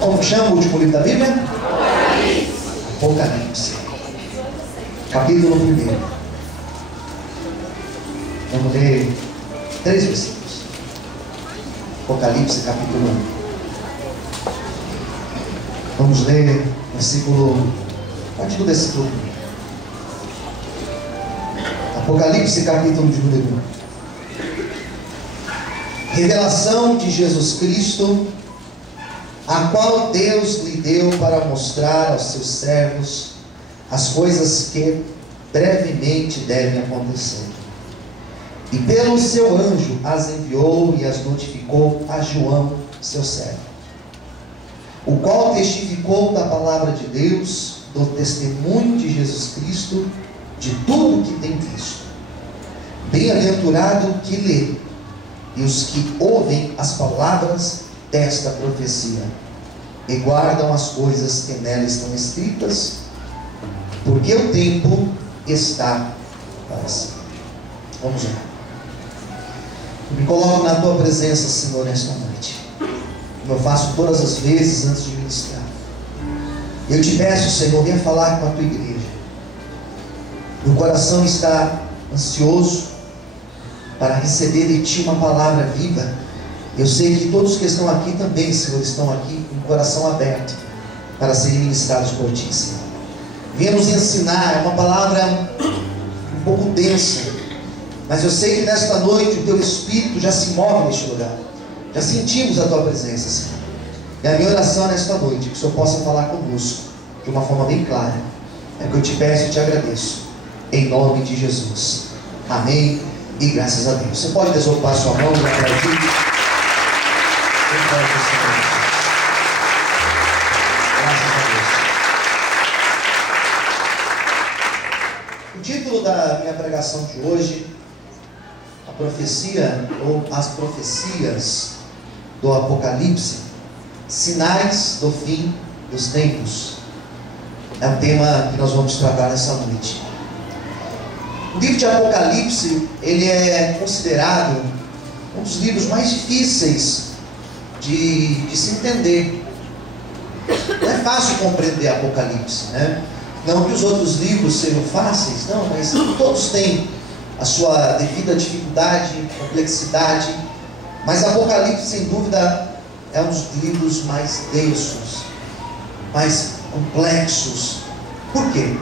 Como chama o último livro da Bíblia? Apocalipse. Capítulo 1. Vamos ler 3 versículos. Apocalipse, capítulo 1. Vamos ler a partir do versículo 1. Apocalipse, capítulo de número 1. Revelação de Jesus Cristo, a qual Deus lhe deu para mostrar aos seus servos as coisas que brevemente devem acontecer. E pelo seu anjo as enviou e as notificou a João, seu servo, o qual testificou da palavra de Deus, do testemunho de Jesus Cristo, de tudo que tem visto. Bem-aventurado o que lê, e os que ouvem as palavras desta profecia, e guardam as coisas que nela estão escritas, porque o tempo está para si. Vamos lá. Eu me coloco na tua presença, Senhor, nesta noite, como eu faço todas as vezes antes de ministrar. Eu te peço, Senhor, venha falar com a tua igreja. Meu coração está ansioso para receber de ti uma palavra viva. Eu sei que todos que estão aqui também, Senhor, estão aqui com o coração aberto para serem ministrados por ti, Senhor. Venha nos ensinar. É uma palavra um pouco densa, mas eu sei que nesta noite o teu Espírito já se move neste lugar. Já sentimos a tua presença, Senhor. E a minha oração nesta noite, que o Senhor possa falar conosco de uma forma bem clara. É que eu te peço e te agradeço, em nome de Jesus. Amém e graças a Deus. Você pode desocupar sua mão e aplaudir. Graças a Deus. O título da minha pregação de hoje, a profecia ou as profecias do Apocalipse, sinais do fim dos tempos, é o tema que nós vamos tratar nessa noite. O livro de Apocalipse, ele é considerado um dos livros mais difíceis de se entender. Não é fácil compreender Apocalipse, né? Não que os outros livros sejam fáceis, não, mas todos têm a sua devida dificuldade, complexidade. Mas Apocalipse, sem dúvida, é um dos livros mais densos, mais complexos. Por quê?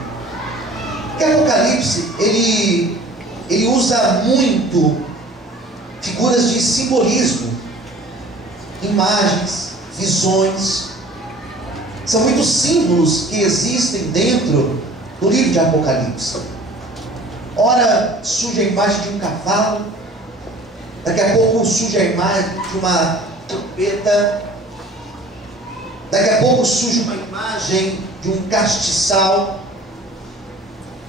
Porque Apocalipse, ele usa muito figuras de simbolismo, imagens, visões. São muitos símbolos que existem dentro do livro de Apocalipse. Ora surge a imagem de um cavalo, daqui a pouco surge a imagem de uma trombeta, daqui a pouco surge uma imagem de um castiçal,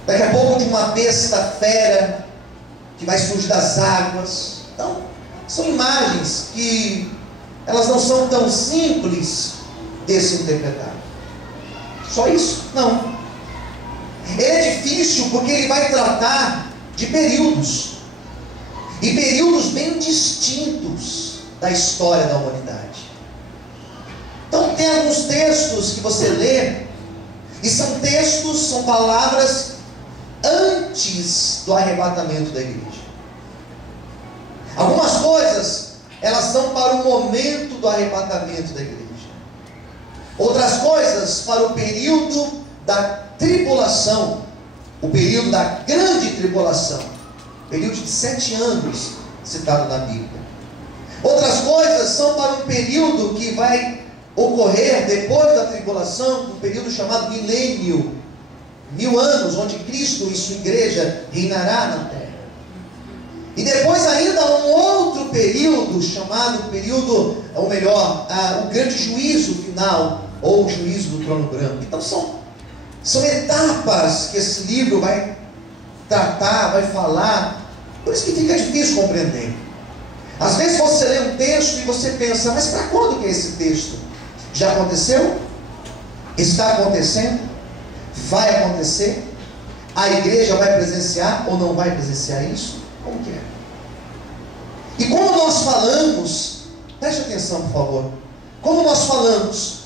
daqui a pouco de uma besta fera que vai surgir das águas. Então, são imagens que elas não são tão simples de se interpretar. Só isso? Não. Ele é difícil porque ele vai tratar de períodos, e períodos bem distintos da história da humanidade. Então tem alguns textos que você lê, e são textos, são palavras antes do arrebatamento da igreja. Algumas coisas, elas são para o momento do arrebatamento da igreja. Outras coisas para o período da tribulação, o período da grande tribulação, período de 7 anos citado na Bíblia. Outras coisas são para um período que vai ocorrer depois da tribulação, um período chamado milênio, 1000 anos, onde Cristo e sua igreja reinará na terra. E depois ainda um outro período chamado período, ou melhor, o grande juízo final, ou o juízo do trono branco. Então são etapas que esse livro vai tratar, vai falar. Por isso que fica difícil compreender. Às vezes você lê um texto e você pensa, mas para quando que é esse texto? Já aconteceu? Está acontecendo? Vai acontecer? A igreja vai presenciar ou não vai presenciar isso? Como que é? E como nós falamos, preste atenção por favor, Como nós falamos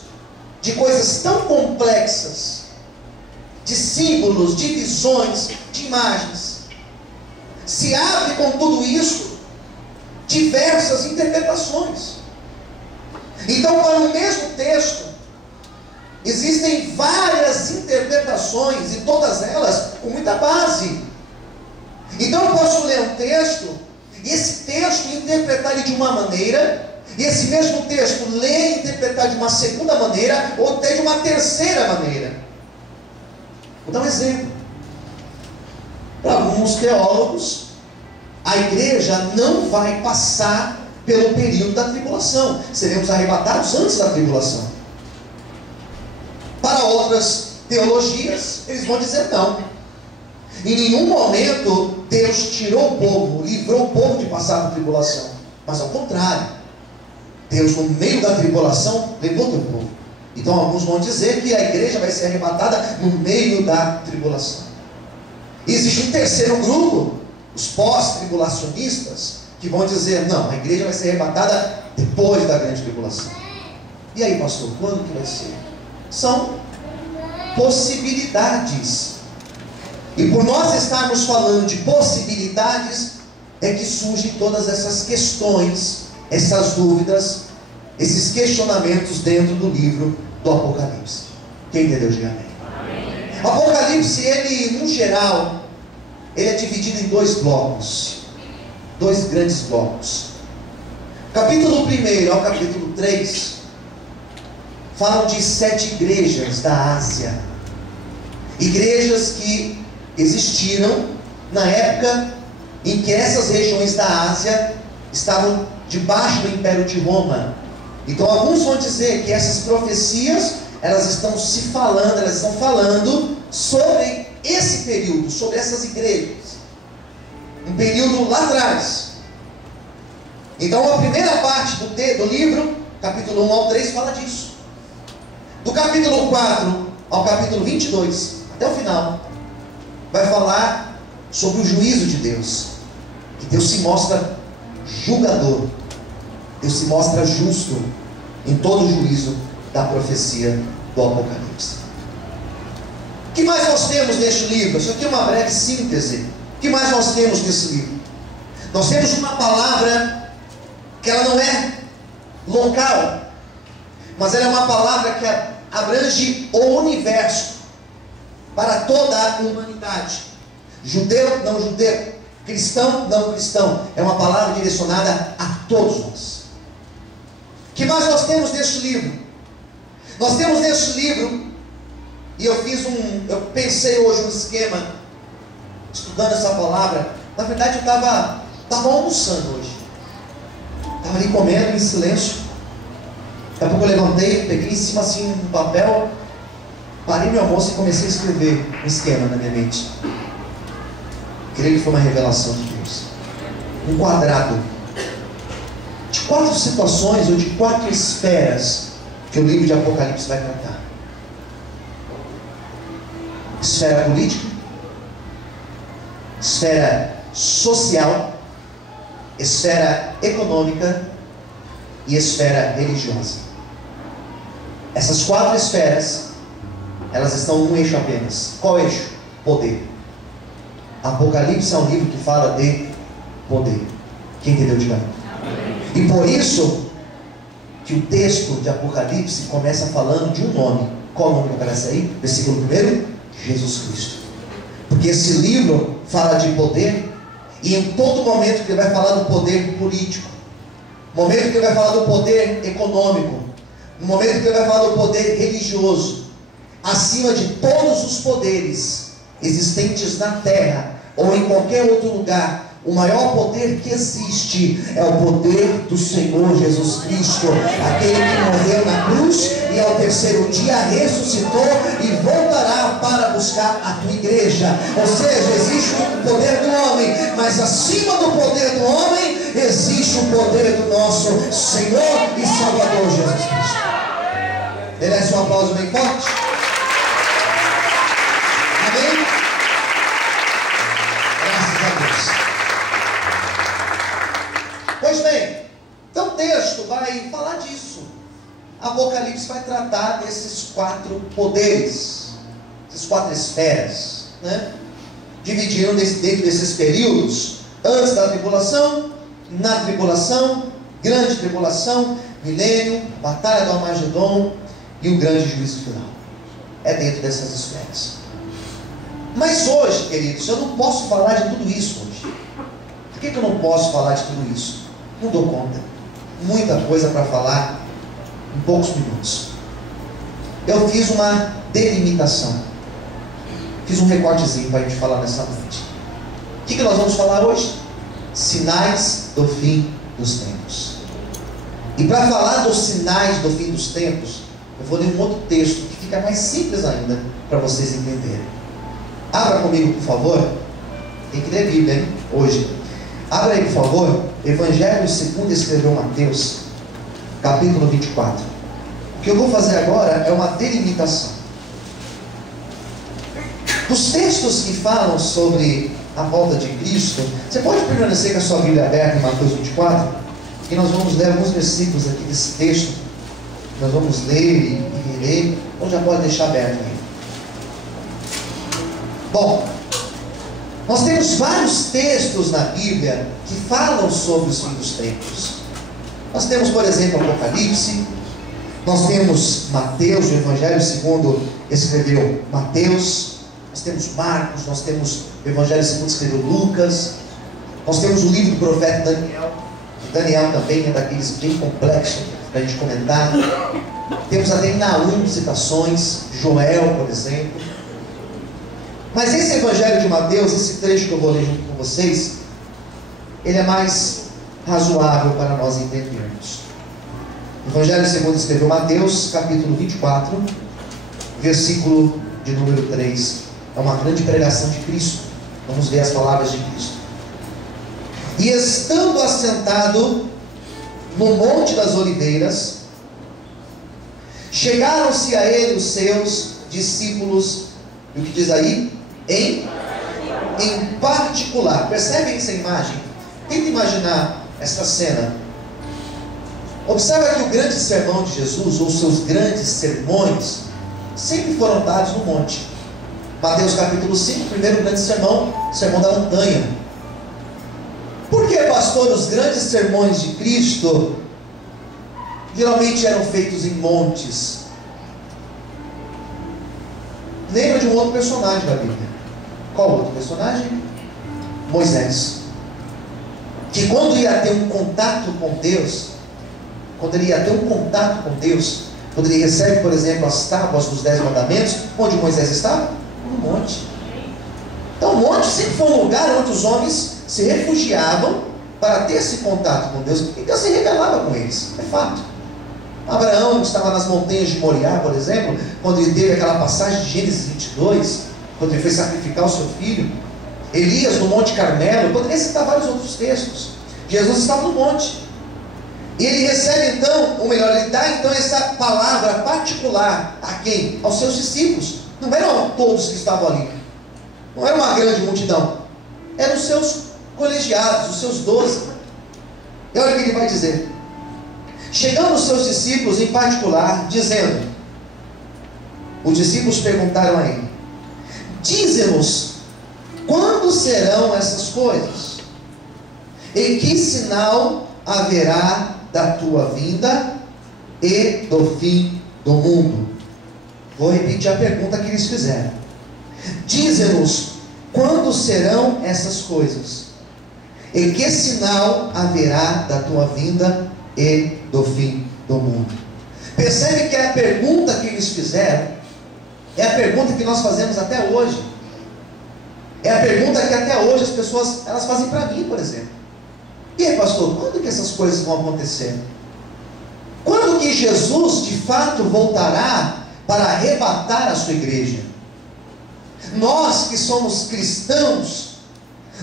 de coisas tão complexas, de símbolos, de visões, de imagens, se abre com tudo isso diversas interpretações. Então, para o mesmo texto, existem várias interpretações, e todas elas com muita base. Então eu posso ler um texto, e esse texto interpretar ele de uma maneira, e esse mesmo texto ler e interpretar de uma segunda maneira, ou até de uma terceira maneira. Vou dar um exemplo. Para alguns teólogos, a igreja não vai passar pelo período da tribulação. Seremos arrebatados antes da tribulação. Para outras teologias, eles vão dizer não. Em nenhum momento Deus tirou o povo, livrou o povo de passar por tribulação. Mas ao contrário, Deus no meio da tribulação levou o teu povo. Então alguns vão dizer que a igreja vai ser arrebatada no meio da tribulação. E existe um terceiro grupo, os pós-tribulacionistas, que vão dizer, não, a igreja vai ser arrebatada depois da grande tribulação. E aí, pastor, quando que vai ser? São possibilidades. E por nós estarmos falando de possibilidades, é que surgem todas essas questões, essas dúvidas, esses questionamentos dentro do livro do Apocalipse. Quem entendeu, diga amém. Amém. O Apocalipse, ele, no geral, ele é dividido em dois blocos. Dois grandes blocos. Capítulo 1 ao capítulo 3 falam de 7 igrejas da Ásia. Igrejas que existiram na época em que essas regiões da Ásia estavam debaixo do Império de Roma. Então alguns vão dizer que essas profecias, elas estão falando sobre esse período, sobre essas igrejas. Um período lá atrás. Então a primeira parte do livro, capítulo 1 ao 3, fala disso. Do capítulo 4 ao capítulo 22, até o final, vai falar sobre o juízo de Deus. Que Deus se mostra julgador. Deus se mostra justo em todo o juízo da profecia do Apocalipse. O que mais nós temos neste livro? Isso aqui é uma breve síntese. O que mais nós temos nesse livro? Nós temos uma palavra que ela não é local, mas ela é uma palavra que abrange o universo, para toda a humanidade. Judeu, não judeu, cristão, não cristão. É uma palavra direcionada a todos nós. O que mais nós temos neste livro? Nós temos neste livro, e eu pensei hoje um esquema, estudando essa palavra. Na verdade eu estava almoçando hoje. Estava ali comendo em silêncio. Daqui a pouco eu levantei, peguei em cima assim um papel, parei meu almoço e comecei a escrever um esquema na minha mente. Creio que foi uma revelação de Deus. Um quadrado de 4 situações ou de 4 esferas que o livro de Apocalipse vai tratar. Esfera política, esfera social, esfera econômica e esfera religiosa. Essas 4 esferas, elas estão num eixo apenas. Qual eixo? Poder. Apocalipse é um livro que fala de poder. Quem entendeu, diga amém. E por isso que o texto de Apocalipse começa falando de um nome. Qual o nome que aparece aí? Versículo 1: Jesus Cristo. Porque esse livro fala de poder, e em todo momento que ele vai falar do poder político, no momento que ele vai falar do poder econômico, no momento que ele vai falar do poder religioso, acima de todos os poderes existentes na terra ou em qualquer outro lugar, o maior poder que existe é o poder do Senhor Jesus Cristo, aquele que morreu na cruz e ao terceiro dia ressuscitou e voltará para buscar a tua igreja. Ou seja, existe o poder do homem, mas acima do poder do homem existe o poder do nosso Senhor e Salvador Jesus Cristo. Merece um aplauso bem forte? Amém? Graças a Deus. Pois bem, então o texto vai falar disso. Apocalipse vai tratar desses 4 poderes, essas 4 esferas, né? Dividindo dentro desses períodos: antes da tribulação, na tribulação, grande tribulação, milênio, batalha do Armagedon e o grande juízo final. É dentro dessas esferas. Mas hoje, queridos, eu não posso falar de tudo isso hoje. Por que eu não posso falar de tudo isso? Não dou conta. Muita coisa para falar em poucos minutos. Eu fiz uma delimitação. Fiz um recortezinho para a gente falar nessa noite. O que nós vamos falar hoje? Sinais do fim dos tempos. E para falar dos sinais do fim dos tempos, eu vou ler um outro texto que fica mais simples ainda para vocês entenderem. Abra comigo, por favor. Tem que ler Bíblia, hein? Hoje. Abra aí, por favor. Evangelho segundo escreveu Mateus, capítulo 24. O que eu vou fazer agora é uma delimitação. Os textos que falam sobre a volta de Cristo, você pode permanecer com a sua Bíblia aberta em Mateus 24, que nós vamos ler alguns versículos aqui desse texto. Nós vamos ler e reler, ou já pode deixar aberto aí. Bom, nós temos vários textos na Bíblia que falam sobre os fins dos tempos. Nós temos, por exemplo, Apocalipse. Nós temos Mateus, o Evangelho segundo escreveu Mateus. Nós temos Marcos, nós temos o Evangelho segundo escreveu Lucas. Nós temos o livro do profeta Daniel. Daniel também é daqueles bem complexos para a gente comentar. Temos até em Naum citações, Joel, por exemplo. Mas esse Evangelho de Mateus, esse trecho que eu vou ler junto com vocês, ele é mais razoável para nós entendermos. Evangelho segundo escreveu Mateus, capítulo 24, versículo de número 3. É uma grande pregação de Cristo. Vamos ver as palavras de Cristo. E estando assentado no Monte das Oliveiras, chegaram-se a ele os seus discípulos, e o que diz aí? Em particular. Percebem essa imagem? Tenta imaginar essa cena. Observa que o grande sermão de Jesus, ou seus grandes sermões, sempre foram dados no monte. Mateus capítulo 5, primeiro grande sermão, sermão da montanha. Por que, pastor, os grandes sermões de Cristo geralmente eram feitos em montes? Lembra de um outro personagem da Bíblia. Qual outro personagem? Moisés. Que quando ia ter um contato com Deus, quando ele recebe, por exemplo, as tábuas dos 10 mandamentos, onde Moisés estava? No monte. Então o monte sempre foi um lugar onde os homens se refugiavam para ter esse contato com Deus, e Deus se revelava com eles, é fato. Abraão estava nas montanhas de Moriá, por exemplo, quando ele teve aquela passagem de Gênesis 22, quando ele foi sacrificar o seu filho. Elias no Monte Carmelo. Poderia citar vários outros textos. Jesus estava no monte, e ele recebe então, ou melhor, ele dá então essa palavra particular a quem? Aos seus discípulos. Não eram todos que estavam ali, não era uma grande multidão, eram os seus colegiados, os seus 12. E olha o que ele vai dizer: chegando os seus discípulos em particular, dizendo, os discípulos perguntaram a ele: dize-nos, quando serão essas coisas? E que sinal haverá da tua vinda e do fim do mundo? Vou repetir a pergunta que eles fizeram. Dize-nos, quando serão essas coisas? E que sinal haverá da tua vinda e do fim do mundo? Percebe que a pergunta que eles fizeram é a pergunta que nós fazemos até hoje. É a pergunta que até hoje as pessoas elas fazem para mim, por exemplo. E aí, pastor, quando que essas coisas vão acontecer? Quando que Jesus de fato voltará para arrebatar a sua igreja? Nós que somos cristãos,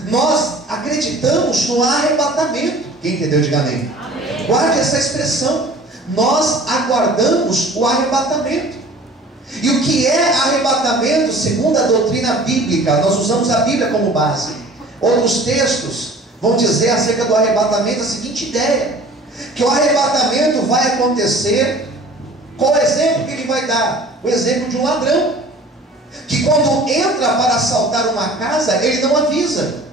nós acreditamos no arrebatamento. Quem entendeu, diga amém. Amém. Guarde essa expressão. Nós aguardamos o arrebatamento. E o que é arrebatamento segundo a doutrina bíblica? Nós usamos a Bíblia como base. Outros textos vão dizer acerca do arrebatamento a seguinte ideia: que o arrebatamento vai acontecer Qual o exemplo que ele vai dar? O exemplo de um ladrão, que quando entra para assaltar uma casa, ele não avisa.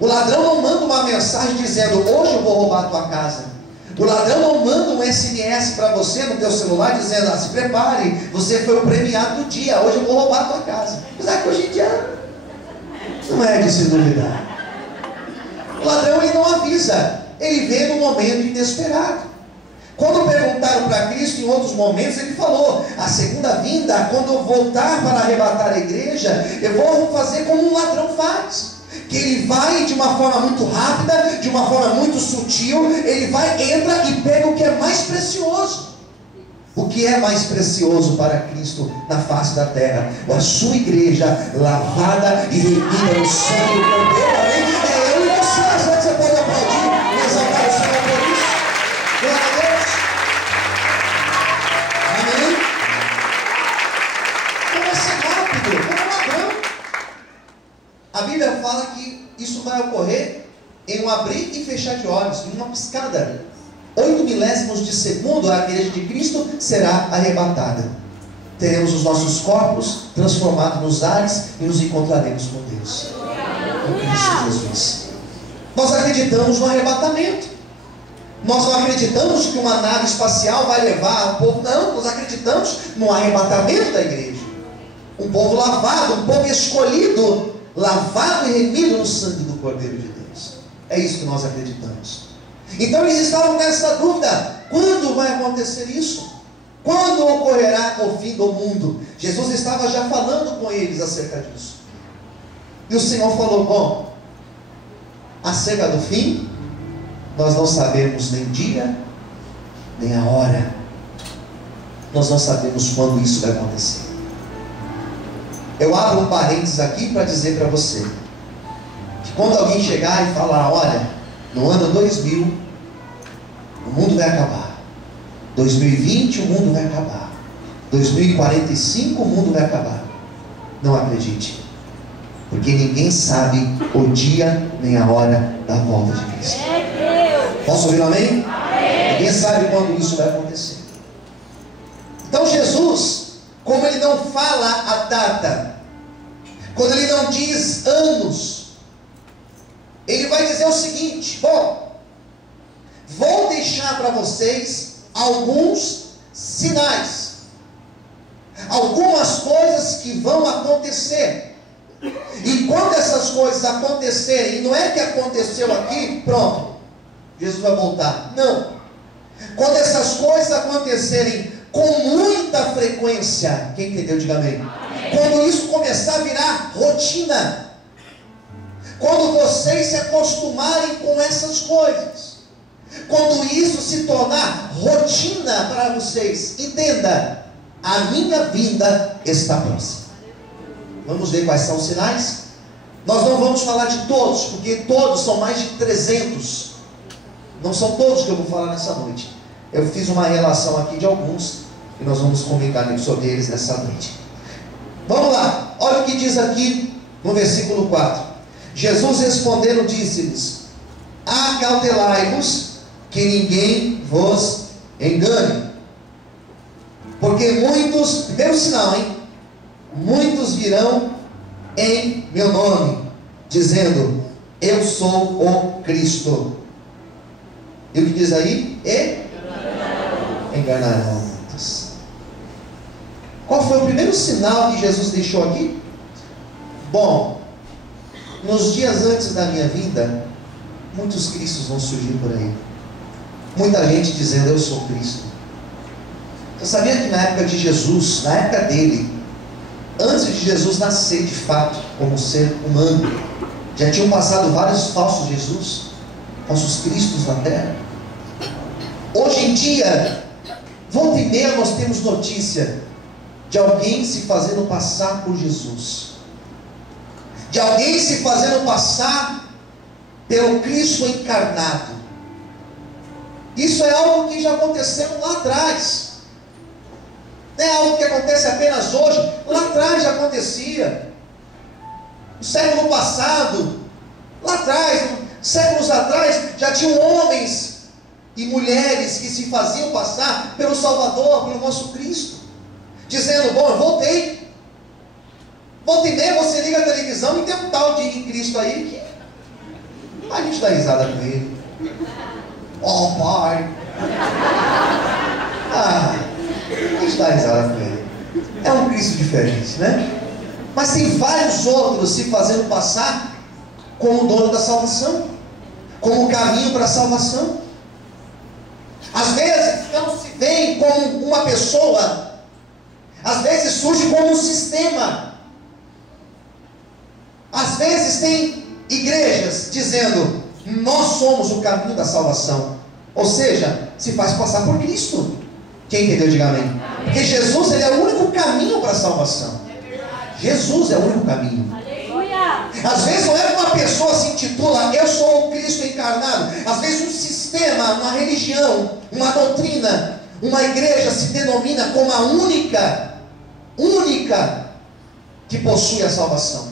O ladrão não manda uma mensagem dizendo: hoje eu vou roubar a tua casa. O ladrão não manda um SMS para você no teu celular dizendo: se prepare, você foi o premiado do dia, hoje eu vou roubar a tua casa. Apesar que hoje em dia não é de se duvidar. O ladrão, ele não avisa, ele vem num momento inesperado. Quando perguntaram para Cristo em outros momentos, ele falou: a segunda vinda, quando eu voltar para arrebatar a igreja, eu vou fazer como um ladrão faz. Que ele vai de uma forma muito rápida, de uma forma muito sutil, ele vai, entra e pega o que é mais precioso. O que é mais precioso para Cristo na face da terra? A sua igreja lavada e remida no sangue do Cordeiro. Amém? É eu e você. Será que você pode aplaudir e exaltar o Senhor por isso? Glória a Deus. Amém? Então vai ser rápido, como um ladrão. A Bíblia fala que isso vai ocorrer em um abrir e fechar de olhos, em uma piscada. 8 milésimos de segundo, a igreja de Cristo será arrebatada. Teremos os nossos corpos transformados nos ares e nos encontraremos com Deus, com Cristo Jesus. Nós acreditamos no arrebatamento. Nós não acreditamos que uma nave espacial vai levar o povo. Não, nós acreditamos no arrebatamento da igreja. Um povo lavado, um povo escolhido, lavado e remido no sangue do Cordeiro de Deus. É isso que nós acreditamos. Então eles estavam nessa dúvida: quando vai acontecer isso? Quando ocorrerá o fim do mundo? Jesus estava já falando com eles acerca disso. E o Senhor falou: bom, acerca do fim, nós não sabemos nem dia, nem a hora. Nós não sabemos quando isso vai acontecer. Eu abro um parênteses aqui para dizer para você que quando alguém chegar e falar: olha, no ano 2000 o mundo vai acabar, 2020 o mundo vai acabar, 2045 o mundo vai acabar, não acredite, porque ninguém sabe o dia nem a hora da volta de Cristo. Posso ouvir um amém? Ninguém sabe quando isso vai acontecer. Então Jesus, como ele não fala a data, quando ele não diz anos, ele vai dizer o seguinte: bom, vou deixar para vocês alguns sinais, algumas coisas que vão acontecer. E quando essas coisas acontecerem, e não é que aconteceu aqui, pronto, Jesus vai voltar. Não. Quando essas coisas acontecerem com muita frequência, quem entendeu, diga amém. Quando isso começar a virar rotina, quando vocês se acostumarem com essas coisas, quando isso se tornar rotina para vocês, entenda, a minha vinda está próxima. Vamos ver quais são os sinais? Nós não vamos falar de todos, porque todos são mais de 300. Não são todos que eu vou falar nessa noite. Eu fiz uma relação aqui de alguns, e nós vamos comentar sobre eles nessa noite. Vamos lá, olha o que diz aqui no versículo 4. Jesus respondendo disse-lhes: acautelai-vos, que ninguém vos engane, porque muitos, primeiro sinal, muitos virão em meu nome, dizendo: eu sou o Cristo. E o que diz aí? Enganarão muitos. Qual foi o primeiro sinal que Jesus deixou aqui? Bom, nos dias antes da minha vinda, muitos cristos vão surgir por aí. Muita gente dizendo: eu sou Cristo. Você sabia que na época de Jesus, na época dele, antes de Jesus nascer de fato como ser humano, já tinham passado vários falsos Jesus, falsos cristos na terra? Hoje em dia, volta e meia nós temos notícia de alguém se fazendo passar por Jesus, de alguém se fazendo passar pelo Cristo encarnado. Isso é algo que já aconteceu lá atrás, não é algo que acontece apenas hoje. Lá atrás já acontecia, no século passado, lá atrás, séculos atrás, já tinham homens e mulheres que se faziam passar pelo Salvador, pelo nosso Cristo, dizendo: bom, eu voltei. Volta e meia você liga a televisão e tem um tal de Cristo aí que a gente dá risada com ele. Oh, pai! A gente dá risada com ele. É um Cristo diferente, né? Mas tem vários outros se fazendo passar como dono da salvação, como caminho para a salvação. Às vezes não se vê como uma pessoa, às vezes surge como um sistema. Às vezes tem igrejas dizendo: nós somos o caminho da salvação. Ou seja, se faz passar por Cristo. Quem entendeu, diga amém. Porque Jesus, ele é o único caminho para a salvação. Jesus é o único caminho. Às vezes não é uma pessoa se intitula: eu sou o Cristo encarnado. Às vezes um sistema, uma religião, uma doutrina, uma igreja se denomina como a única que possui a salvação.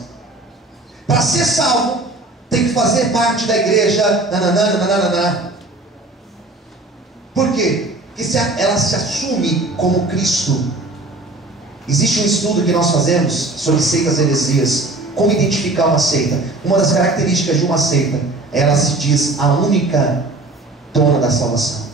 Para ser salvo, tem que fazer parte da igreja. Nananana. Por quê? Porque ela se assume como Cristo. Existe um estudo que nós fazemos sobre seitas e heresias. Como identificar uma seita? Uma das características de uma seita é ela se diz a única dona da salvação.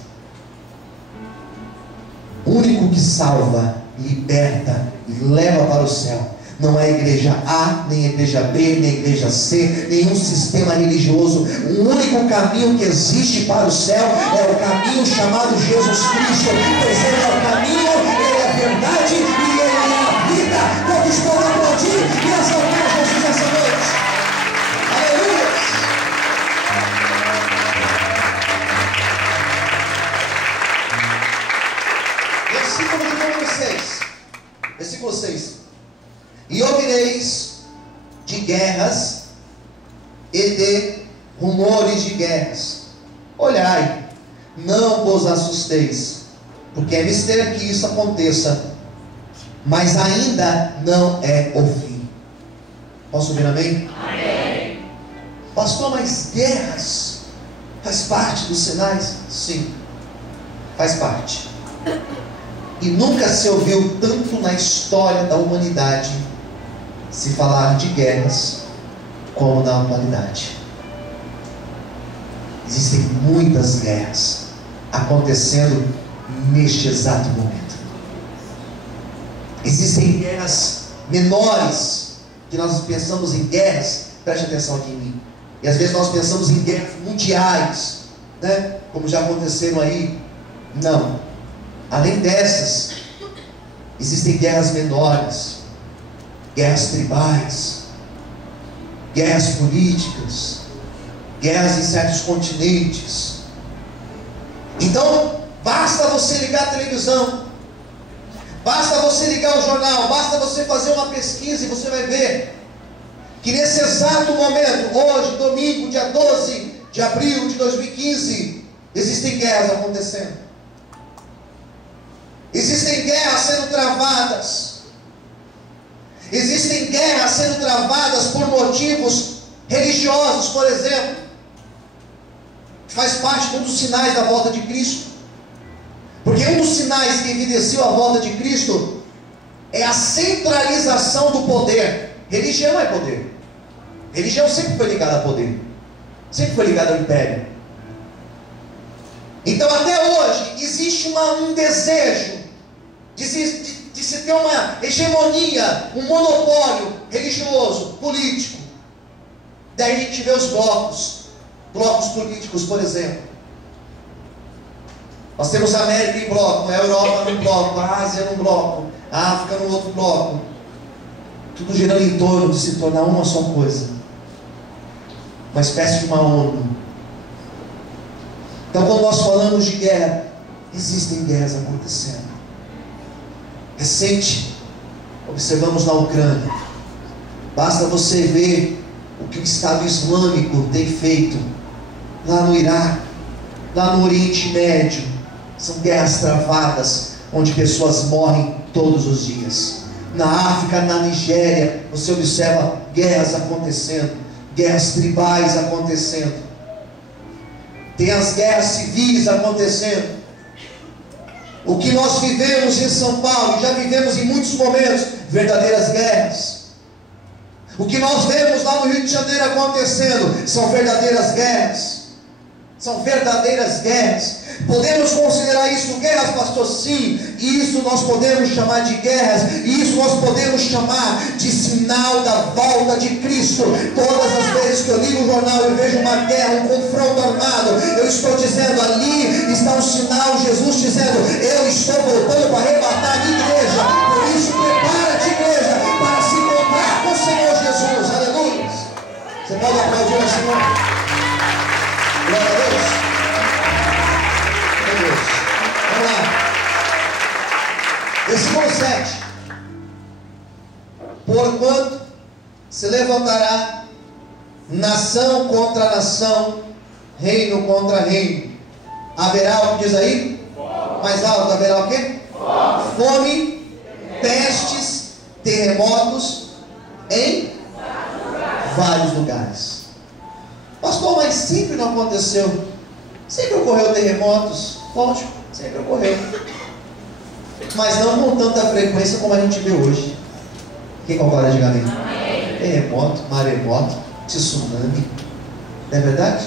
O único que salva, liberta e leva para o céu. Não é a igreja A, nem a igreja B, nem a igreja C, nenhum sistema religioso. O único caminho que existe para o céu é o caminho chamado Jesus Cristo. Pois Ele é o caminho, Ele é a verdade e Ele é a vida. Todos podem aplaudir e exaltar Jesus essa noite. Aleluia! Versículo de número 6. Versículo 6. E ouvireis de guerras e de rumores de guerras. Olhai, não vos assusteis, porque é mister que isso aconteça, mas ainda não é o fim. Posso ouvir amém? Amém. Pastor, mas guerras faz parte dos sinais? Sim, faz parte. E nunca se ouviu tanto na história da humanidade se falar de guerras como na atualidade. Existem muitas guerras acontecendo neste exato momento. Existem guerras menores, que nós pensamos em guerras, preste atenção aqui em mim, e às vezes nós pensamos em guerras mundiais, né? Como já aconteceram aí. Não. Além dessas, existem guerras menores, guerras tribais, guerras políticas, guerras em certos continentes. Então, basta você ligar a televisão, basta você ligar o jornal, basta você fazer uma pesquisa e você vai ver que nesse exato momento, hoje, domingo, dia 12 de abril de 2015, existem guerras acontecendo. Existem guerras sendo travadas. Existem guerras sendo travadas por motivos religiosos, por exemplo. Faz parte de um dos sinais da volta de Cristo. Porque um dos sinais que evidenciou a volta de Cristo é a centralização do poder. Religião é poder. Religião sempre foi ligada a poder. Sempre foi ligada ao império. Então até hoje existe um desejo de se ter uma hegemonia, um monopólio religioso, político. Daí a gente vê os blocos políticos, por exemplo. Nós temos a América em bloco, a Europa num bloco, a Ásia num bloco, a África num outro bloco. Tudo girando em torno de se tornar uma só coisa. Uma espécie de uma ONU. Então quando nós falamos de guerra, existem guerras acontecendo. Recente, observamos na Ucrânia. Basta você ver o que o Estado Islâmico tem feito lá no Iraque, lá no Oriente Médio. São guerras travadas, onde pessoas morrem todos os dias. Na África, na Nigéria, você observa guerras acontecendo, guerras tribais acontecendo. tem as guerras civis acontecendo. O que nós vivemos em São Paulo, já vivemos em muitos momentos, verdadeiras guerras. O que nós vemos lá no Rio de Janeiro acontecendo, são verdadeiras guerras. São verdadeiras guerras. Podemos considerar isso guerras, pastor? Sim. E isso nós podemos chamar de guerras. E isso nós podemos chamar de sinal da volta de Cristo. Todas as vezes que eu ligo o jornal e vejo uma guerra, um confronto armado, eu estou dizendo, ali está um sinal, Jesus dizendo, eu estou voltando para arrebatar a minha igreja. Por isso prepara-te, igreja, para se encontrar com o Senhor Jesus. Aleluia. Você pode aplaudir o Senhor? Glória a Deus. Meu Deus. Vamos lá. Versículo 7. Porquanto se levantará nação contra nação, reino contra reino. Haverá o que diz aí? Mais alto, haverá o quê? Fome, pestes, terremotos em vários lugares. Pastor, mas sempre não aconteceu. Sempre ocorreu terremotos, lógico, sempre ocorreu. Mas não com tanta frequência como a gente vê hoje. Quem concorda, diga amém? Terremoto, maremoto, tsunami. Não é verdade?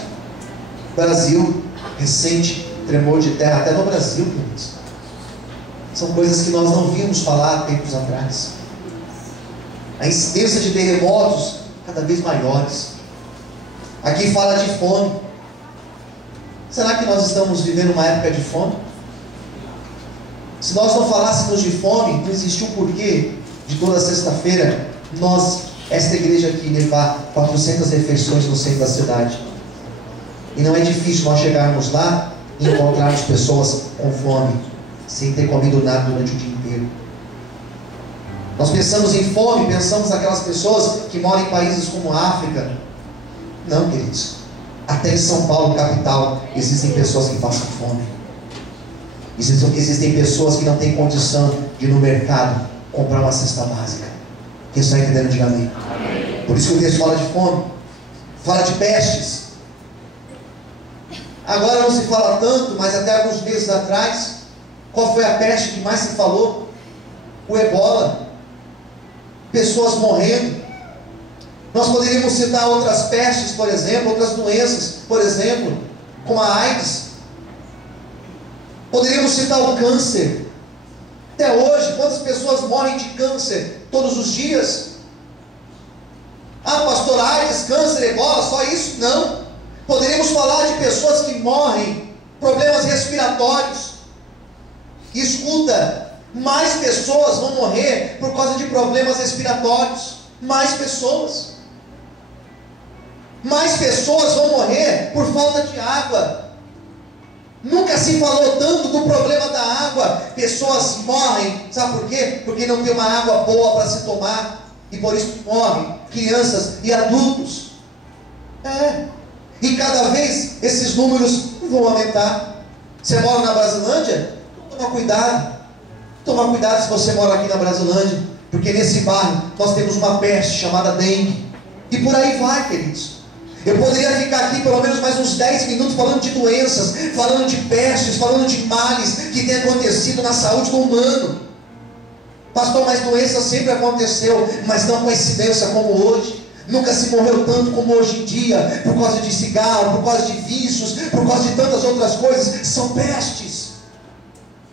Brasil, recente, tremor de terra, até no Brasil, queridos. São coisas que nós não vimos falar há tempos atrás. A incidência de terremotos cada vez maiores. Aqui fala de fome. Será que nós estamos vivendo uma época de fome? Se nós não falássemos de fome, não existiu um porquê de toda sexta-feira nós, esta igreja aqui, levar 400 refeições no centro da cidade. E não é difícil nós chegarmos lá e encontrarmos pessoas com fome, sem ter comido nada durante o dia inteiro. Nós pensamos em fome, pensamos naquelas pessoas que moram em países como a África. Não, queridos. Até em São Paulo, capital, existem pessoas que passam fome. Existem pessoas que não têm condição de ir no mercado comprar uma cesta básica. Quem está entendendo, diga amém. Por isso que o texto fala de fome, fala de pestes. Agora não se fala tanto, mas até alguns meses atrás, qual foi a peste que mais se falou? O ebola. Pessoas morrendo. Nós poderíamos citar outras pestes, por exemplo, outras doenças, por exemplo, como a AIDS. Poderíamos citar o câncer. Até hoje, quantas pessoas morrem de câncer todos os dias? Ah, pastor, AIDS, câncer, ebola, só isso? Não. Poderíamos falar de pessoas que morrem, problemas respiratórios. Escuta, mais pessoas vão morrer por causa de problemas respiratórios. Mais pessoas. Mais pessoas vão morrer por falta de água. Nunca se falou tanto do problema da água. Pessoas morrem, sabe por quê? Porque não tem uma água boa para se tomar. E por isso morrem crianças e adultos. E cada vez esses números vão aumentar. Você mora na Brasilândia? Toma cuidado. Toma cuidado se você mora aqui na Brasilândia, porque nesse bairro nós temos uma peste chamada dengue. E por aí vai, queridos. Eu poderia ficar aqui pelo menos mais uns 10 minutos falando de doenças, falando de pestes, falando de males que tem acontecido na saúde do humano. Pastor, mas doença sempre aconteceu, mas não com incidência como hoje. Nunca se morreu tanto como hoje em dia, por causa de cigarro, por causa de vícios, por causa de tantas outras coisas. São pestes.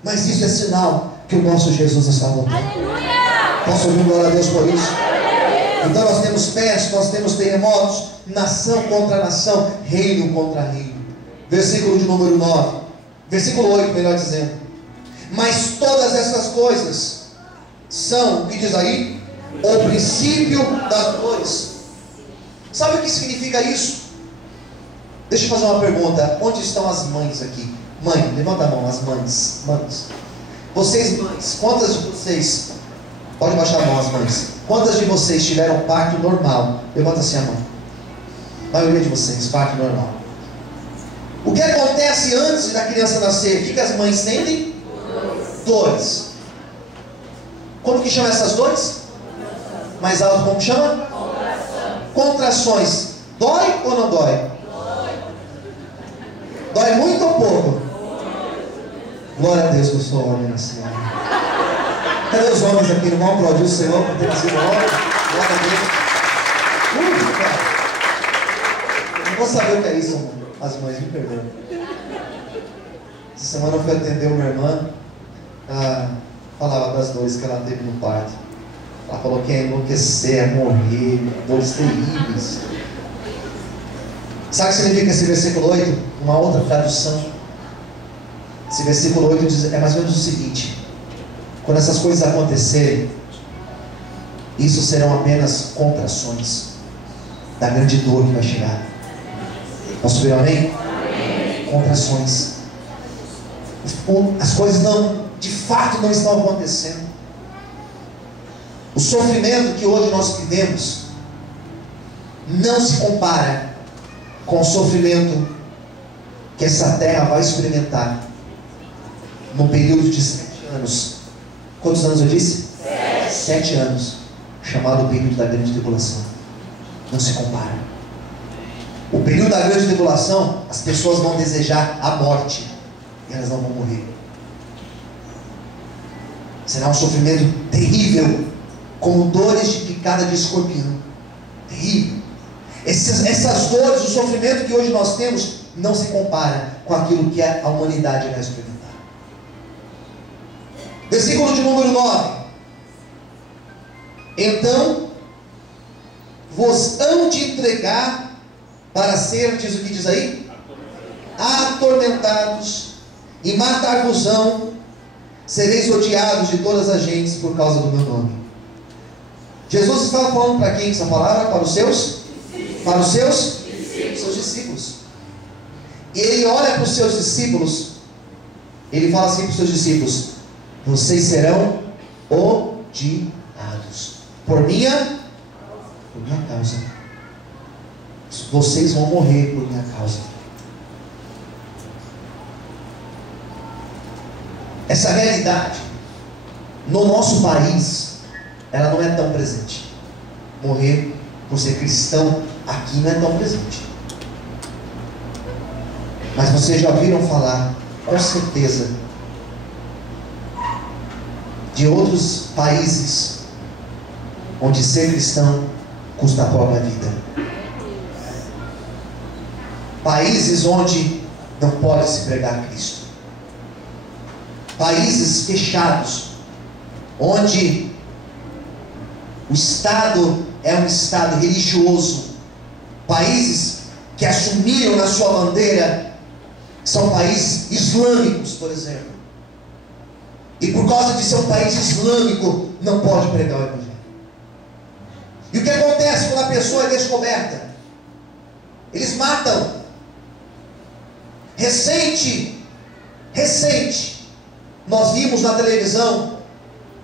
Mas isso é sinal que o nosso Jesus está voltando. Aleluia! Posso ouvir glória a Deus por isso? Então nós temos pestes, nós temos terremotos, nação contra nação, reino contra reino. Versículo de número 9, versículo 8, melhor dizendo. Mas todas essas coisas são, o que diz aí? O princípio das dores. Sabe o que significa isso? Deixa eu fazer uma pergunta. Onde estão as mães aqui? Mãe, levanta a mão, as mães. Mães. Vocês mães, quantas de vocês, pode baixar a mão as mães, quantas de vocês tiveram parto normal? Levanta assim a mão. A maioria de vocês, parto normal. O que acontece antes da criança nascer? O que as mães sentem? Dores. Como que chama essas dores? Mais alto, como chama? Contrações. Dói ou não dói? Dói muito ou pouco? Glória a Deus que eu sou homem na Senhora. Cadê os homens aqui? Não vão aplaudir o Senhor por ter sido homem? Glória a Deus. Cara. Eu não vou saber o que é isso, mano. As mães, me perdoam. Essa semana eu fui atender uma irmã. Ela falava das dores que ela teve no parto. Ela falou que ia enlouquecer, ia morrer, dores terríveis. Sabe o que significa esse versículo 8? Uma outra tradução. Esse versículo 8 diz, é mais ou menos o seguinte: quando essas coisas acontecerem, isso serão apenas contrações da grande dor que vai chegar. Posso ver amém? Amém. Contrações. As coisas de fato não estão acontecendo. O sofrimento que hoje nós vivemos não se compara com o sofrimento que essa terra vai experimentar no período de 7 anos. Quantos anos eu disse? 7 anos, chamado período da grande tribulação. Não se compara. O período da grande tribulação, as pessoas vão desejar a morte e elas não vão morrer. Será um sofrimento terrível, como dores de picada de escorpião. Terrível. Essas dores, o sofrimento que hoje nós temos, não se compara com aquilo que a humanidade vai experimentar. Versículo de número 9. Então vos hão de entregar para ser, diz o que diz aí? Atormentados, e matar-vos-ão, sereis odiados de todas as gentes por causa do meu nome. Jesus estava falando para quem essa palavra? Para os seus? Para os seus discípulos. E ele olha para os seus discípulos, ele fala assim para os seus discípulos: vocês serão odiados por minha causa. Vocês vão morrer por minha causa. Essa realidade no nosso país, ela não é tão presente. Morrer por ser cristão aqui não é tão presente. Mas vocês já ouviram falar, com certeza, de outros países onde ser cristão custa a própria vida. Países onde não pode se pregar Cristo. Países fechados, onde o Estado é um Estado religioso. Países que assumiram na sua bandeira são países islâmicos, por exemplo. E por causa de ser um país islâmico, não pode pregar o Evangelho. E o que acontece quando a pessoa é descoberta? Eles matam. Recente, nós vimos na televisão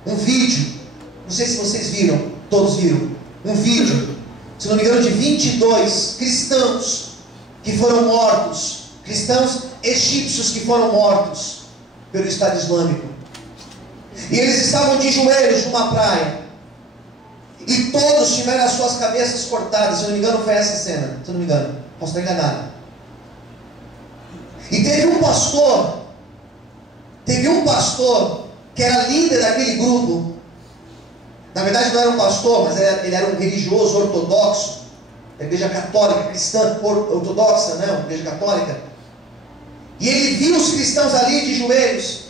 um vídeo, não sei se vocês viram, todos viram, um vídeo, se não me engano, de 22 cristãos que foram mortos, cristãos egípcios que foram mortos pelo Estado Islâmico. E eles estavam de joelhos numa praia, e todos tiveram as suas cabeças cortadas. Se eu não me engano, foi essa cena, se eu não me engano, posso estar enganado. E teve um pastor que era líder daquele grupo. Na verdade não era um pastor, mas ele era um religioso ortodoxo, da igreja católica, cristã ortodoxa, né? Uma igreja católica. E ele viu os cristãos ali de joelhos,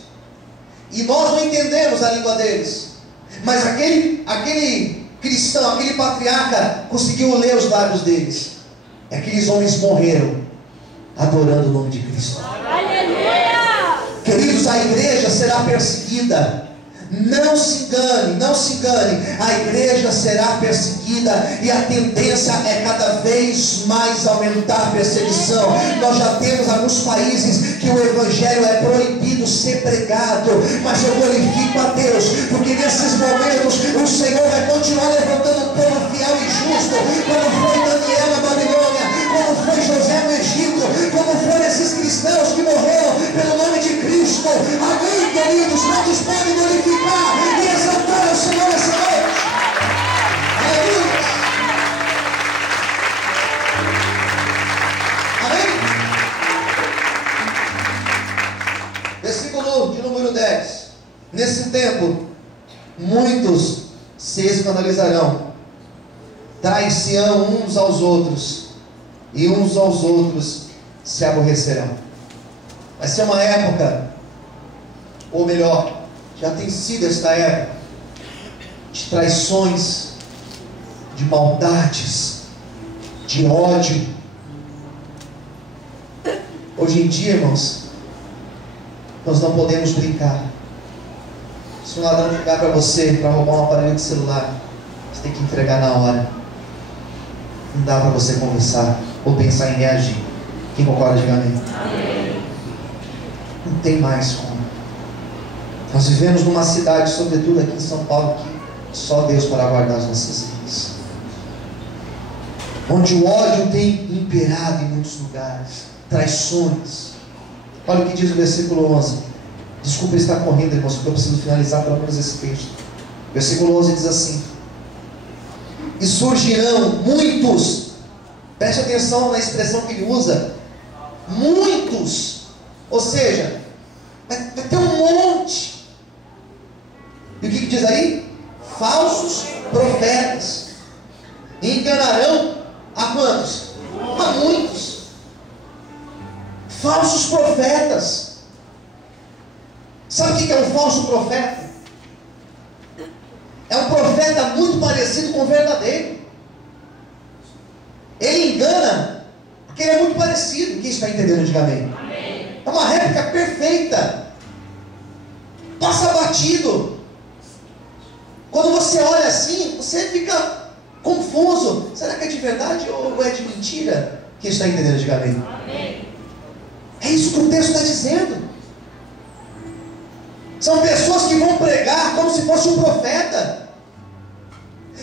e nós não entendemos a língua deles, mas aquele cristão, aquele patriarca conseguiu ler os lábios deles. E aqueles homens morreram adorando o nome de Cristo. Aleluia! Queridos, a igreja será perseguida. Não se engane, a igreja será perseguida, e a tendência é cada vez mais aumentar a perseguição. Nós já temos alguns países que o Evangelho é proibido ser pregado, mas eu glorifico a Deus, porque nesses momentos o Senhor vai continuar levantando um povo fiel e justo, como foi Daniel na Babilônia, como foi José no Egito, como foram esses cristãos que morreram pelo nome de Cristo. Amém, queridos? Todos podem glorificar e exaltar o Senhor essa noite. Aleluia. Amém? exemplo, muitos se escandalizarão, trair-se-ão uns aos outros, e uns aos outros se aborrecerão. Vai ser uma época, ou melhor, já tem sido esta época, de traições, de maldades, de ódio. Hoje em dia, irmãos, nós não podemos brincar. Se um ladrão ligar para você para roubar um aparelho de celular, você tem que entregar na hora. Não dá para você conversar ou pensar em reagir. Quem concorda, diga amém. Amém. Não tem mais como. Nós vivemos numa cidade, sobretudo aqui em São Paulo, que só Deus para guardar as nossas vidas, onde o ódio tem imperado em muitos lugares, traições. Olha o que diz o versículo 11. Desculpa estar correndo, irmãos, porque eu preciso finalizar pelo menos esse texto. Versículo 11 diz assim: e surgirão muitos, preste atenção na expressão que ele usa, muitos, ou seja, vai ter um monte. E o que diz aí? Falsos profetas enganarão a quantos? A muitos. Falsos profetas. Sabe o que é um falso profeta? É um profeta muito parecido com o verdadeiro. Ele engana porque ele é muito parecido. Quem está entendendo, diga amém. Amém. É uma réplica perfeita. Passa batido. Quando você olha assim, você fica confuso. Será que é de verdade ou é de mentira? Quem está entendendo, diga amém. Amém. É isso que o texto está dizendo. São pessoas que vão pregar como se fosse um profeta.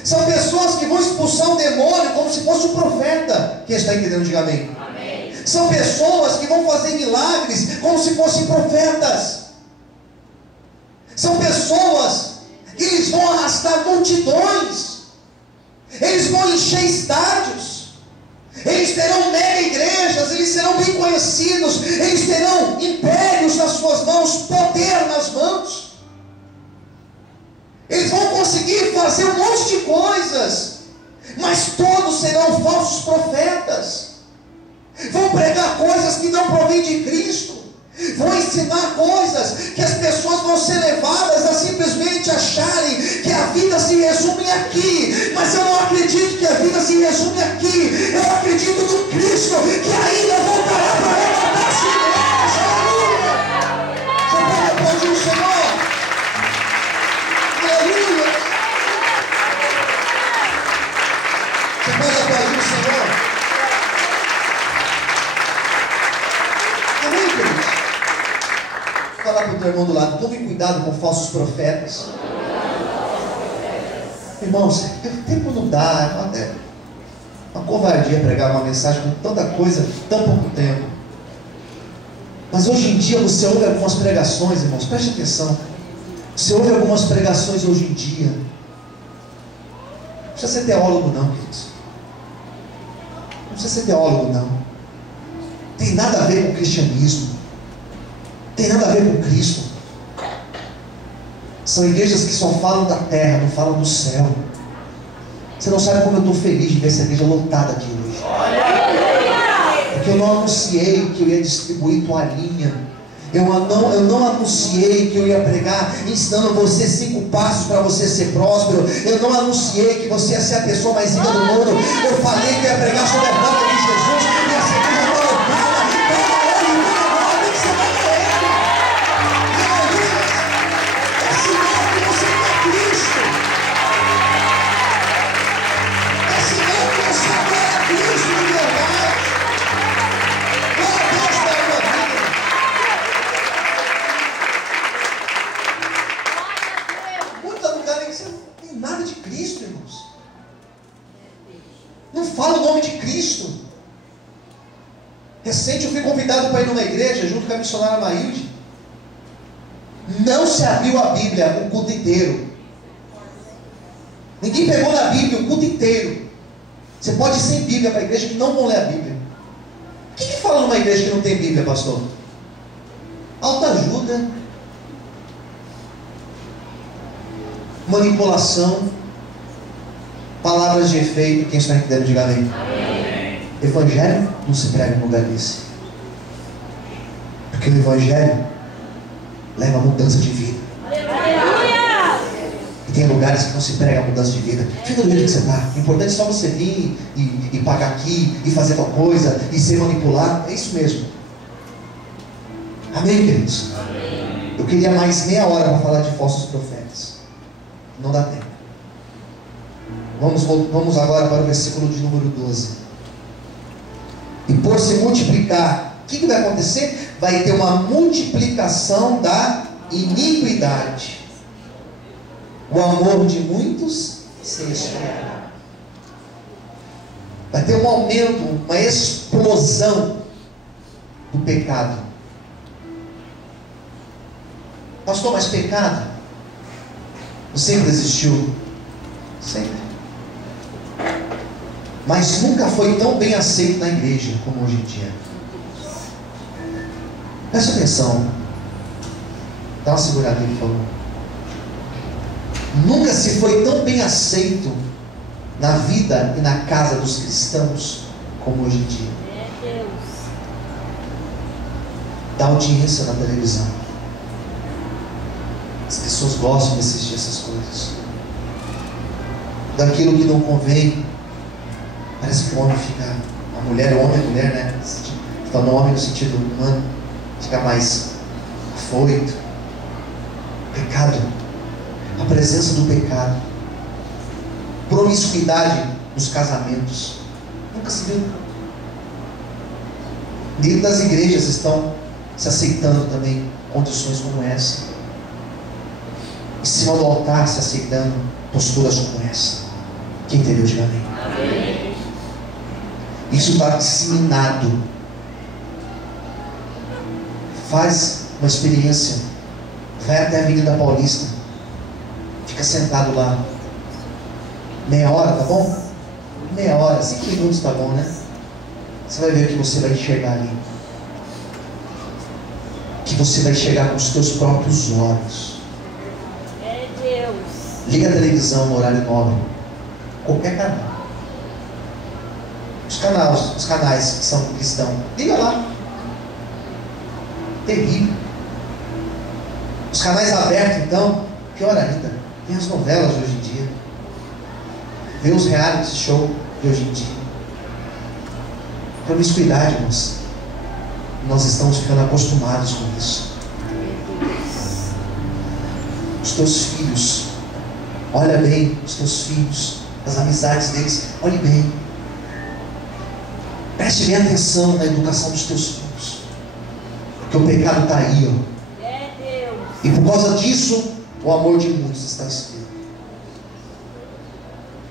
São pessoas que vão expulsar um demônio como se fosse um profeta. Quem está entendendo, diga amém. Amém. São pessoas que vão fazer milagres como se fossem profetas. São pessoas que eles vão arrastar multidões. Eles vão encher estádios. Eles terão mega igrejas, eles serão bem conhecidos, eles terão impérios nas suas mãos, poder nas mãos. Eles vão conseguir fazer um monte de coisas, mas todos serão falsos profetas. Vão pregar coisas que não provêm de Cristo. Vão ensinar coisas que as pessoas vão ser levadas a simplesmente acharem que a vida se resume aqui. Mas eu não acredito que a vida se resume aqui. Eu acredito no Cristo que ainda voltará para levantar a sua igreja. Aleluia! Você pode aplaudir o Senhor? Aleluia! Você pode aplaudir o Senhor? Amém, queridos? Falar para o teu irmão do lado, tome cuidado com falsos profetas. Irmãos, o tempo não dá, é uma covardia pregar uma mensagem com tanta coisa, tão pouco tempo. Mas hoje em dia você ouve algumas pregações, irmãos, preste atenção. Você ouve algumas pregações hoje em dia. Não precisa ser teólogo não, queridos. Não precisa ser teólogo não. Tem nada a ver com o cristianismo. Tem nada a ver com Cristo. São igrejas que só falam da terra, não falam do céu. Você não sabe como eu estou feliz de ver essa igreja lotada aqui hoje. Porque eu não anunciei que eu ia distribuir toalhinha. Eu não anunciei que eu ia pregar ensinando você 5 passos para você ser próspero. Eu não anunciei que você ia ser a pessoa mais rica do mundo. Eu falei que eu ia pregar sobre a volta de Jesus e essa igreja está lotada. Recente eu fui convidado para ir numa igreja junto com a missionária Maílde. Não se abriu a Bíblia o culto inteiro. Ninguém pegou na Bíblia o culto inteiro. Você pode ir sem Bíblia para a igreja que não vão ler a Bíblia. O que fala numa igreja que não tem Bíblia, pastor? Autoajuda. manipulação, palavras de efeito. Quem está entendendo, diga amém. Amém. Evangelho não se prega em lugar desse, porque o Evangelho leva a mudança de vida. E tem lugares que não se prega a mudança de vida. Fica do jeito que você está. O importante é só você vir e pagar aqui, e fazer tal coisa, e ser manipulado. É isso mesmo. Amém, queridos? Amém. Eu queria mais meia hora para falar de falsos profetas. Não dá tempo. Vamos agora para o versículo de número 12. E por se multiplicar, o que vai acontecer? Vai ter uma multiplicação da iniquidade. O amor de muitos se esfriará. Vai ter um aumento, uma explosão do pecado. Pastor, mas pecado sempre existiu? Sempre. Mas nunca foi tão bem aceito na igreja como hoje em dia. Preste atenção. Dá uma segurada aí, por favor. Nunca se foi tão bem aceito na vida e na casa dos cristãos como hoje em dia. Dá audiência na televisão. As pessoas gostam de assistir essas coisas. Daquilo que não convém, parece que o homem fica, a mulher, o homem é mulher, né? Falando homem no sentido humano, fica mais afoito. Pecado, a presença do pecado, promiscuidade nos casamentos, nunca se viu. Dentro das igrejas estão se aceitando também condições como essa. Em cima do altar se aceitando posturas como essa. Quem entendeu, diga amém. Amém. Isso está disseminado. Faz uma experiência. Vai até a Avenida Paulista. Fica sentado lá. Meia hora, tá bom? Meia hora, 5 minutos tá bom, né? Você vai ver o que você vai enxergar ali. Que você vai enxergar com os teus próprios olhos. É Deus. Liga a televisão no horário nobre. Qualquer canal. Os canais que são cristãos. Liga lá. Terrível. Os canais abertos, então, pior ainda. Tem as novelas de hoje em dia. Vê os reality show de hoje em dia. Promiscuidade, irmãos. Nós estamos ficando acostumados com isso. Os teus filhos, olha bem os teus filhos, as amizades deles, olhe bem. Preste bem atenção na educação dos teus filhos. Porque o pecado está aí, ó. E por causa disso, o amor de muitos está esfriando.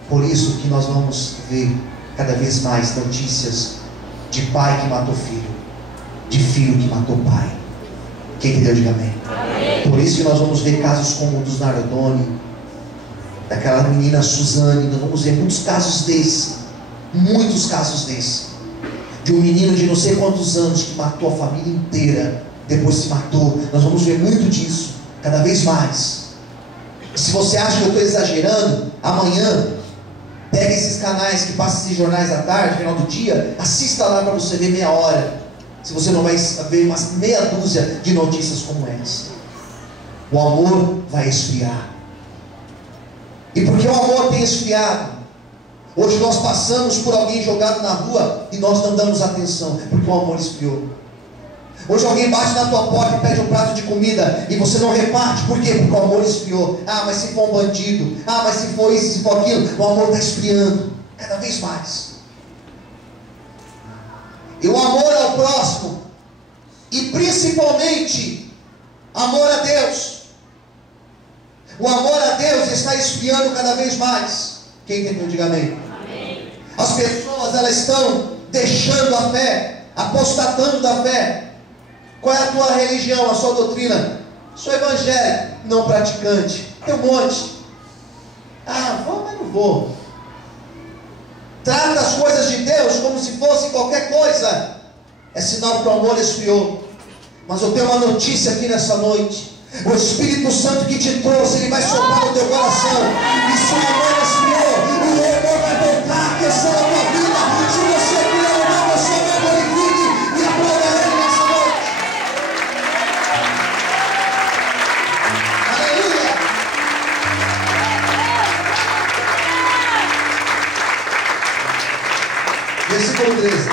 Por isso que nós vamos ver cada vez mais notícias de pai que matou filho, de filho que matou pai. Quem entendeu, diga amém. Amém. Por isso que nós vamos ver casos como o dos Nardoni, daquela menina Suzane. Nós vamos ver muitos casos desse. Muitos casos desse. De um menino de não sei quantos anos que matou a família inteira, depois se matou. Nós vamos ver muito disso, cada vez mais. E se você acha que eu estou exagerando, amanhã pega esses canais que passam esses jornais à tarde, final do dia, assista lá para você ver meia hora. Se você não vai ver umas meia dúzia de notícias como essa. O amor vai esfriar. E porque o amor tem esfriado, hoje nós passamos por alguém jogado na rua e nós não damos atenção, porque o amor esfriou. Hoje alguém bate na tua porta e pede um prato de comida e você não reparte. Por quê? Porque o amor esfriou. Ah, mas se for um bandido, ah, mas se for isso, se for aquilo, o amor está esfriando cada vez mais. E o amor ao próximo, e principalmente amor a Deus, o amor a Deus está esfriando cada vez mais. Quem entendeu, diga amém. Amém. As pessoas, elas estão deixando a fé, apostatando da fé. Qual é a tua religião, a sua doutrina? Sou evangélico, não praticante. Tem um monte. Ah, vou, mas não vou. Trata as coisas de Deus como se fosse qualquer coisa. É sinal que o amor esfriou. Mas eu tenho uma notícia aqui nessa noite. O Espírito Santo que te trouxe, ele vai soprar no teu coração. versículo 13.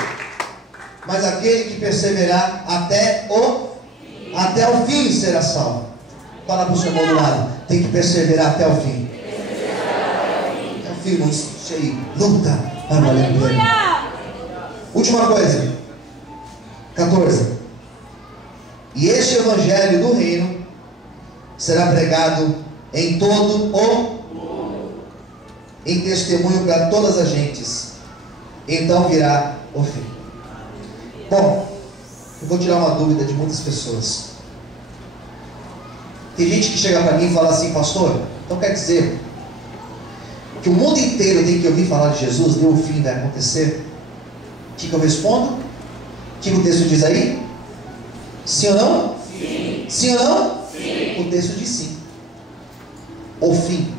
Mas aquele que perseverar até o fim será salvo. Fala para o seu irmão do lado. Tem que perseverar até o fim. Até o fim, irmão. Isso aí. Luta. Vai valer a pena. Última coisa. 14. E este evangelho do reino será pregado em todo o em testemunho para todas as gentes. Então virá o fim. Bom, eu vou tirar uma dúvida de muitas pessoas. Tem gente que chega para mim e fala assim: pastor, então quer dizer que o mundo inteiro tem que ouvir falar de Jesus e o fim vai acontecer? O que eu respondo? O que o texto diz aí? Sim ou não? Sim. Sim ou não? Sim. O texto diz sim. O fim.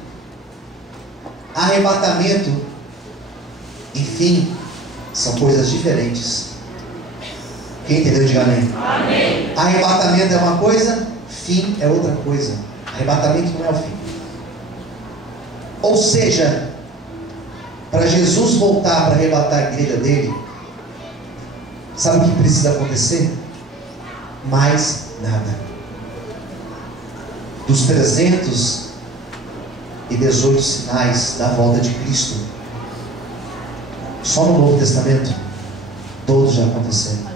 Arrebatamento e fim são coisas diferentes. Quem entendeu, diga amém. Amém. Arrebatamento é uma coisa, fim é outra coisa. Arrebatamento não é o fim. Ou seja, para Jesus voltar para arrebatar a igreja dele, sabe o que precisa acontecer? Mais nada. Dos 318 sinais da volta de Cristo, só no Novo Testamento, todos já aconteceram.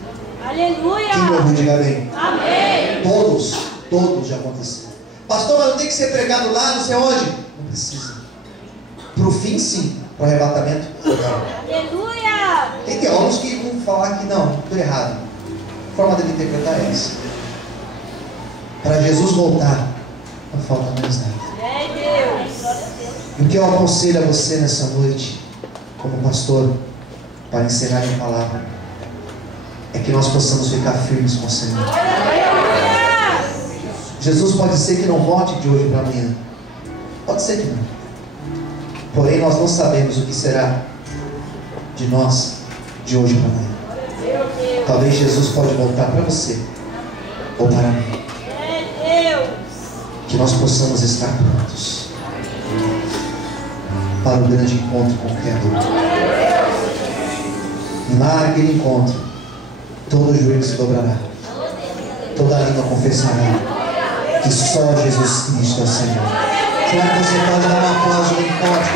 Aleluia! Quem me ouviu, diga amém. Amém! Todos já aconteceram. Pastor, mas não tem que ser pregado lá, não sei onde. Não precisa. Para o fim, sim. Para o arrebatamento, não. Aleluia! Tem teólogos que vão falar que não, estou errado. A forma dele interpretar é essa. Para Jesus voltar, não falta mais nada. E o que eu aconselho a você nessa noite, como pastor, para ensinar a palavra, é que nós possamos ficar firmes com o Senhor. Jesus pode ser que não volte de hoje para amanhã. Pode ser que não. Porém, nós não sabemos o que será de nós de hoje para amanhã. Talvez Jesus pode voltar para você ou para mim. Que nós possamos estar prontos para o grande encontro com o Criador. E lá naquele encontro, todo joelho se dobrará, toda língua confessará que só Jesus Cristo é o Senhor. Será que você pode dar um aplauso bem forte?